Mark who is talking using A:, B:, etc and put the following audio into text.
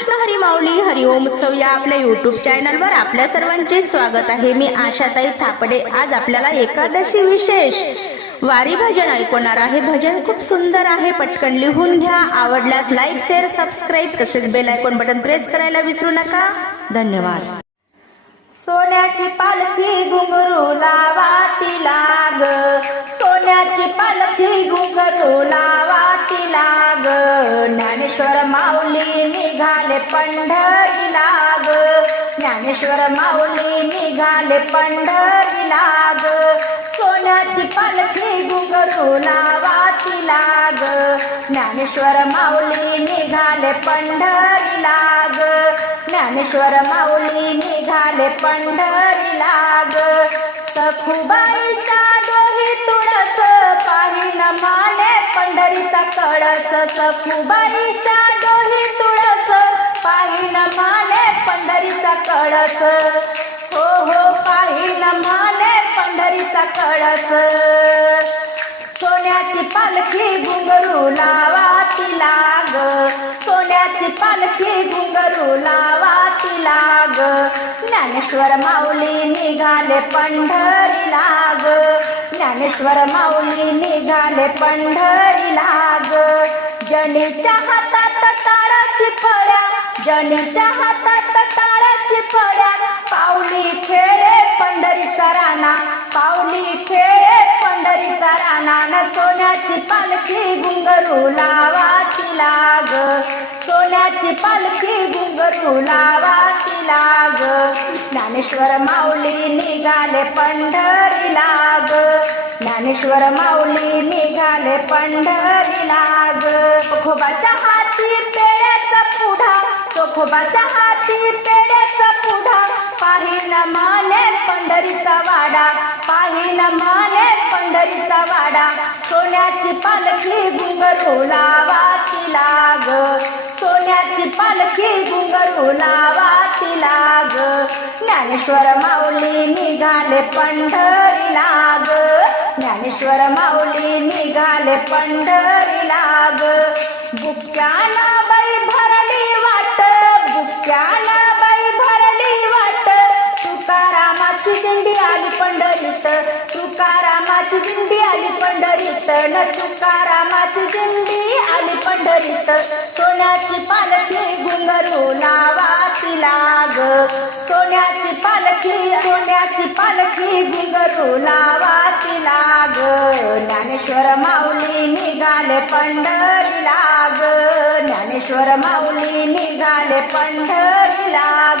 A: कृष्ण हरी माऊली हरिओम उत्सव या आपल्या युट्यूब चॅनलवर आपल्या सर्वांचे स्वागत आहे. मी आशाताई थापडे. आज आपल्याला एकादशी विशेष वारी भजन ऐकवणार आहे. भजन खूप सुंदर आहे. पटकन लिहून घ्या. आवडल्यास लाईक शेअर सबस्क्राईब तसेच बेल आयकॉन बटन प्रेस करायला विसरू नका. धन्यवाद. सोन्याची पालखी घुंगरू लावा तिला ग सोन्याची पालखी घुंगरू लावा तिला ग ज्ञानेश्वर माऊली निघाले पंढरीला ग ज्ञानेश्वर माऊली निघाले पंढरीला ग सोन्याची पालखी गुगरू नावाची लाग. ज्ञानेश्वर माऊली निघाले पंढरीला ग ज्ञानेश्वर माऊली निघाले पंढरीला ग सखुबाईच्या डोही तुळस पाहिलं माने पंढरीचा कळस. सखुबाईच्या डोही माले पंढरीचा कळस. हो हो पाहिन माले पंढरीचा कळस. सोन्याची पालखी घुंगरू लावा तिला ग सोन्याची पालखी घुंगरू लावा तिला ग ज्ञानेश्वर माऊली निघाले पंढरीला ग ज्ञानेश्वर माऊली निघाले पंढरीला ग जणीच्या हातात टाळाची फळ्या जनीच्या हातात टाळाची पड्या पावली खेळे पंढरीचा राणा पावली खेळे पंढरीचा राणा न सोन्याची पालखी घुंगरू लावा तिला ग सोन्याची पालखी घुंगरू लावा तिला ग ज्ञानेश्वर माऊली निघाले पंढरीला ग ज्ञानेश्वर माऊली निघाले पंढरीला ग खोबाच्या हाती पेड्याचा खोबाच्या हाती पेड्याचा पुढा. पाहिन माने पंढरीचा वाडा. पाहिन माने पंढरीचा वाडा. सोन्याची पालखी घुंगरू लावा तिला ग. सोन्याची पालखी घुंगरू लावा तिला ग. ज्ञानेश्वर माऊली निघाले पंढरीला ग. ज्ञानेश्वर माऊली निघाले पंढरीला ग. बुक्याना पंढरीत तुकारामाची दिंडी आली पंढरीत. न तुकारामाची दिंडी आली पंढरीत. सोन्याची पालखी घुंगरू नावाची लाग. सोन्याची पालखी सोन्याची पालखी घुंगरू नावाची लाग. ज्ञानेश्वर माऊली निघाले पंढरी लाग. ज्ञानेश्वर माऊली निघाले पंढरीला